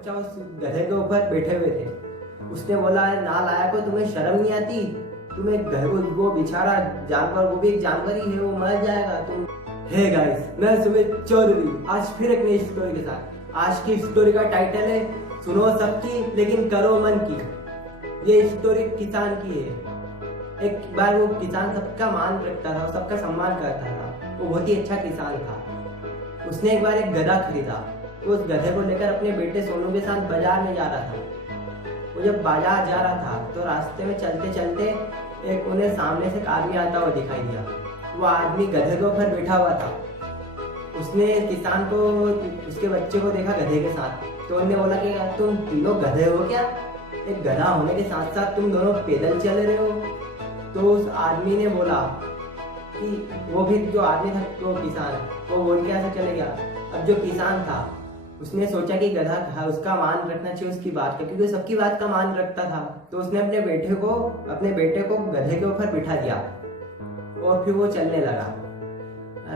बच्चा उस गधे के ऊपर बैठे हुए थे। उसने बोला, ना लायक हो, तुम्हें शर्म नहीं आती? तुम्हें घर वो बेचारा जानवर, वो भी एक जानवर ही है, वो मर जाएगा। तुम हे गाइस, मैं सुमित चौधरी आज फिर एक नई स्टोरी के साथ। आज की स्टोरी का टाइटल है सुनो सबकी लेकिन करो मन की। ये स्टोरी किसान की है। एक बार वो किसान सबका मान रखता था, सबका सम्मान करता था। वो बहुत ही अच्छा किसान था। उसने एक बार एक गधा खरीदा। वो उस गधे को लेकर अपने बेटे सोनू के साथ बाजार में जा रहा था। वो जब बाजार जा रहा था तो रास्ते में चलते चलते एक उन्हें सामने से एक आदमी आता हुआ दिखाई दिया। वो आदमी गधे के ऊपर बैठा हुआ था। उसने किसान को, उसके बच्चे को देखा गधे के साथ, तो उन्होंने बोला कि तुम तीनों गधे हो क्या? एक गधा होने के साथ साथ तुम दोनों पैदल चल रहे हो? तो उस आदमी ने बोला कि वो भी जो आदमी था, वो किसान, वो बोल के ऐसे चले गया। अब जो किसान था उसने सोचा कि गधा था, उसका मान रखना चाहिए उसकी बात का, क्योंकि सबकी बात का मान रखता था। तो उसने अपने बेटे को गधे के ऊपर बिठा दिया और फिर वो चलने लगा।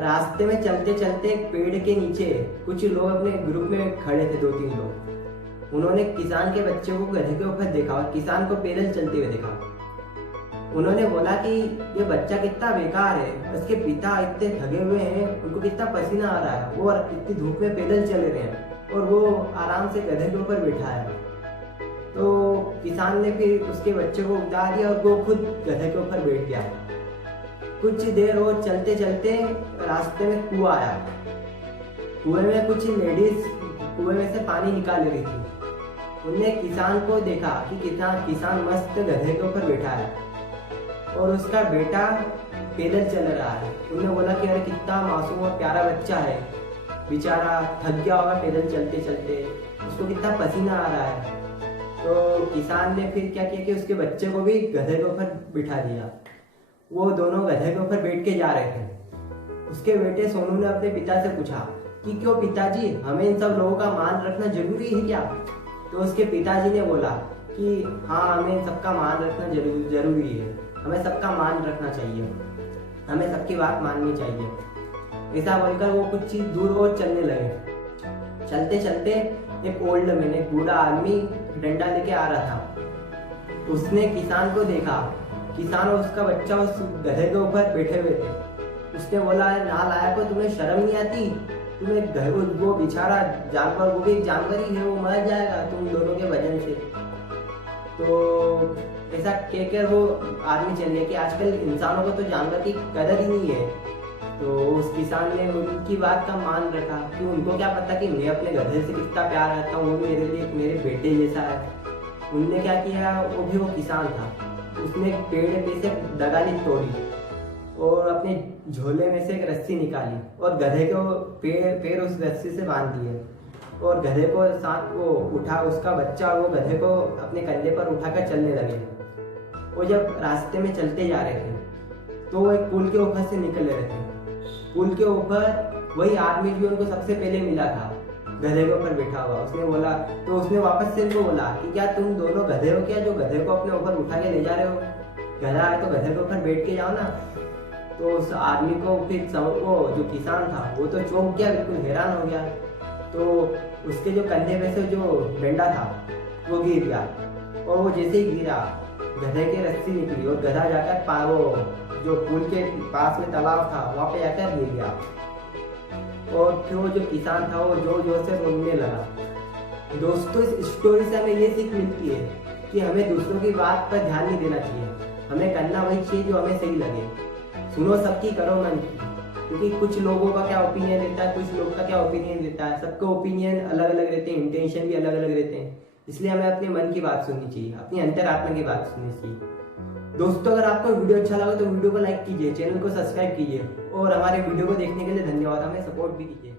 रास्ते में चलते चलते एक पेड़ के नीचे कुछ लोग अपने ग्रुप में खड़े थे, 2-3 लोग। उन्होंने किसान के बच्चे को गधे के ऊपर देखा और किसान को पैदल चलते हुए देखा। उन्होंने बोला कि ये बच्चा कितना बेकार है, उसके पिता इतने थके हुए हैं, उनको कितना पसीना आ रहा है, वो इतनी धूप में पैदल चल रहे हैं और वो आराम से गधे के ऊपर बैठा है। तो किसान ने फिर उसके बच्चे को उतार दिया और वो खुद गधे के ऊपर बैठ गया। कुछ देर और चलते चलते रास्ते में कुआं आया। कुएं में कुछ लेडीज कुएं में से पानी निकाल रही थी। उनने किसान को देखा कि किसान मस्त गधे के ऊपर बैठा है और उसका बेटा पैदल चल रहा है। उन्होंने बोला कि अरे कितना मासूम और प्यारा बच्चा है, बेचारा थक गया होगा पैदल चलते चलते, उसको कितना पसीना आ रहा है। तो किसान ने फिर क्या किया कि उसके बच्चे को भी गधे के ऊपर बिठा दिया। वो दोनों गधे के ऊपर बैठ के जा रहे थे। उसके बेटे सोनू ने अपने पिता से पूछा कि क्यों पिताजी, हमें इन सब लोगों का मान रखना जरूरी है क्या? तो उसके पिताजी ने बोला कि हाँ, हमें सबका मान रखना जरूरी है, हमें सबका मान रखना चाहिए, हमें सबकी बात माननी चाहिए। ऐसा बोलकर वो कुछ दूर और चलने लगे। चलते चलते एक ओल्ड मैन, एक बूढ़ा आदमी डंडा लेके आ रहा था। उसने किसान को देखा। किसान और उसका बच्चा उस गधे के ऊपर बैठे हुए थे। उसने बोला, ना लायक हो, तुम्हें शर्म नहीं आती? तुम्हें घर वो बेचारा जानवर, वो भी एक जानवर ही है, वो मर जाएगा तुम दोनों के वजन से। तो ऐसा कहकर वो आदमी चल गया कि आजकल इंसानों को तो जानवर की कदर ही नहीं है। तो उस किसान ने उनकी बात का मान रखा कि उनको क्या पता कि मैं अपने गधे से कितना प्यार करता हूँ, वो भी मेरे लिए मेरे बेटे जैसा है। उनने क्या किया, वो किसान था, उसने एक पेड़ पे से डगाली तोड़ी और अपने झोले में से एक रस्सी निकाली और गधे को पैर उस रस्सी से बांध दिए और गधे को साथ वो उठा, उसका बच्चा और वो गधे को अपने कंधे पर उठाकर चलने लगे। वो जब रास्ते में चलते जा रहे थे तो वो एक पुल के ऊपर से निकल रहे थे। पुल के ऊपर वही आदमी जो उनको सबसे पहले मिला था, गधे के ऊपर बैठा हुआ। उसने बोला, तो उसने वापस से इनको बोला कि क्या तुम दोनों गधे हो क्या, जो गधे को अपने ऊपर उठा के ले जा रहे हो? गधा है तो गधे के ऊपर बैठ के जाओ ना। तो उस आदमी को फिर वो जो किसान था वो तो चौंक गया, बिल्कुल हैरान हो गया। तो उसके जो कंधे में से जो डंडा था वो गिर गया और वो जैसे ही गिरा गधे की रस्सी निकली और गधा जाकर वो जो पुल के पास में तालाब था वहाँ पे जाकर गिर गया। और फिर वो जो किसान था वो जोर जोर से रोने लगा। दोस्तों, इस स्टोरी से हमें ये सीख मिलती है कि हमें दूसरों की बात पर ध्यान नहीं देना चाहिए, हमें करना वही चाहिए जो हमें सही लगे। सुनो सबकी, करो मन की, क्योंकि कुछ लोगों का क्या ओपिनियन रहता है, कुछ लोग का क्या ओपिनियन रहता है, सबके ओपिनियन अलग अलग रहते हैं, इंटेंशन भी अलग अलग रहते हैं। इसलिए हमें अपने मन की बात सुननी चाहिए, अपनी अंतरात्मा की बात सुननी चाहिए। दोस्तों, अगर आपको वीडियो अच्छा लगा तो वीडियो को लाइक कीजिए, चैनल को सब्सक्राइब कीजिए और हमारे वीडियो को देखने के लिए धन्यवाद। हमें सपोर्ट भी कीजिए।